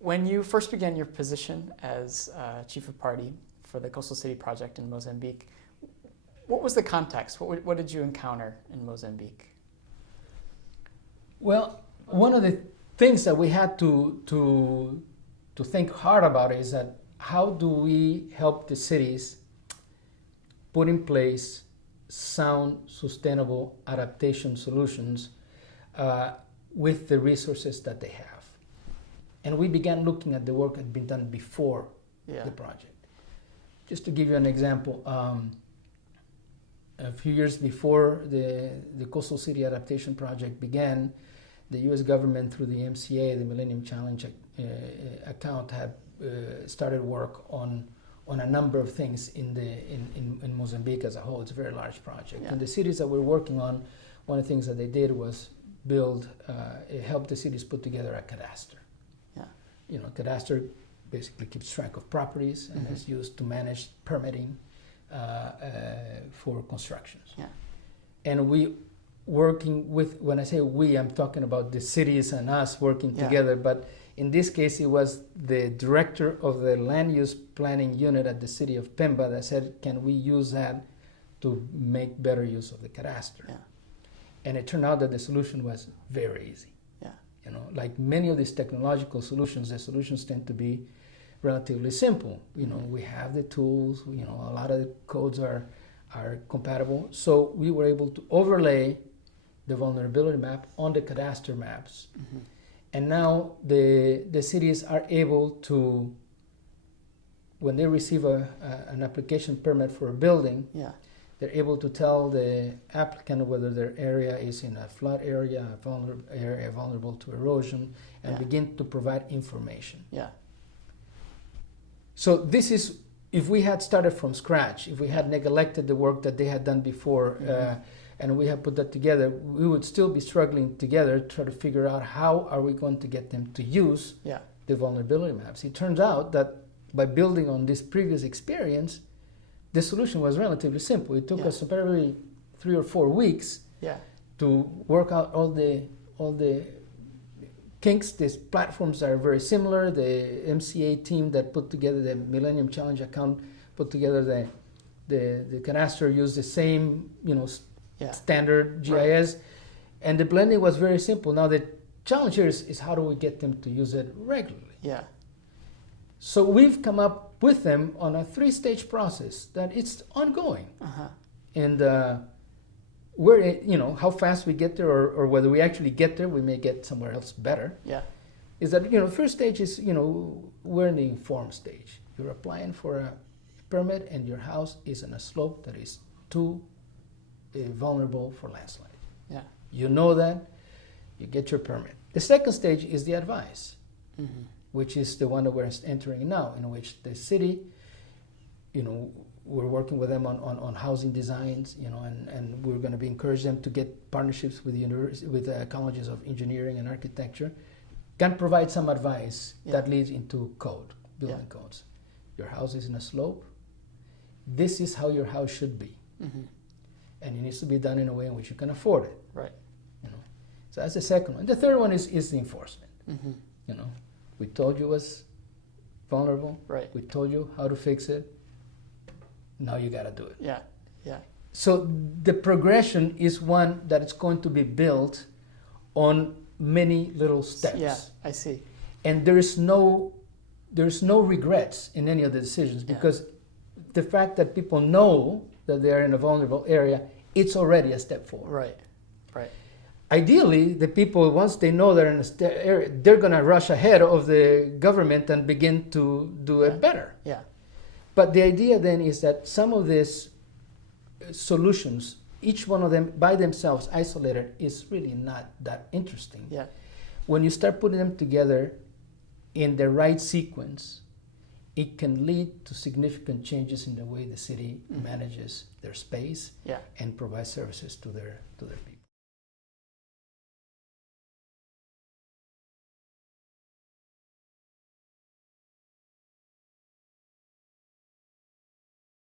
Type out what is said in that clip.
When you first began your position as chief of party for the Coastal City Project in Mozambique, what was the context? What did you encounter in Mozambique? Well, one of the things that we had to think hard about is that how do we help the cities put in place sound, sustainable adaptation solutions with the resources that they have. And we began looking at the work that had been done before the project. Just to give you an example, a few years before the Coastal City Adaptation Project began, the U.S. government, through the MCA, the Millennium Challenge account, had started work on a number of things in Mozambique as a whole. It's a very large project. Yeah. And the cities that we're working on, one of the things that they did was help the cities put together a cadastre. Yeah. You know, cadastre basically keeps track of properties and is used to manage permitting for constructions. Yeah. And we working with, when I say we, I'm talking about the cities and us working together, but in this case, it was the director of the land use planning unit at the city of Pemba that said, can we use that to make better use of the cadastre? Yeah. And it turned out that the solution was very easy. Yeah. You know, like many of these technological solutions, the solutions tend to be relatively simple. You know, we have the tools, you know, a lot of the codes are compatible. So we were able to overlay the vulnerability map on the cadastre maps. And now the cities are able to, when they receive an application permit for a building, they're able to tell the applicant whether their area is in a flood area, vulnerable to erosion, and begin to provide information. So this is, if we had started from scratch, if we had neglected the work that they had done before, and we have put that together, we would still be struggling together to try to figure out how are we going to get them to use the vulnerability maps. It turns out that by building on this previous experience, the solution was relatively simple. It took us probably 3 or 4 weeks to work out all the kinks. These platforms are very similar. The MCA team that put together the Millennium Challenge account put together the cadastre used the same, you know, standard GIS, and the blending was very simple. Now the challenge here is how do we get them to use it regularly? So we've come up with them on a 3-stage process that it's ongoing, and we're, you know, how fast we get there, or whether we actually get there, we may get somewhere else better. Is that, you know, first stage is, you know, we're in the informed stage. You're applying for a permit, and your house is on a slope that is too vulnerable for landslide. You know that, you get your permit. The second stage is the advice, which is the one that we're entering now, in which the city, you know, we're working with them on housing designs, you know, and we're going to be encourage them to get partnerships with colleges of engineering and architecture, can provide some advice that leads into building codes. Your house is in a slope. This is how your house should be. And it needs to be done in a way in which you can afford it. You know, so that's the second one. The third one is the enforcement. You know, we told you it was vulnerable. We told you how to fix it. Now you got to do it. So the progression is one that is going to be built on many little steps. I see. And there's no regrets in any of the decisions, because the fact that people know that they are in a vulnerable area, it's already a step forward. Ideally, the people, once they know they're in a area, they're going to rush ahead of the government and begin to do it better. But the idea then is that some of these solutions, each one of them by themselves, isolated, is really not that interesting. When you start putting them together in the right sequence, it can lead to significant changes in the way the city manages their space and provides services to their people.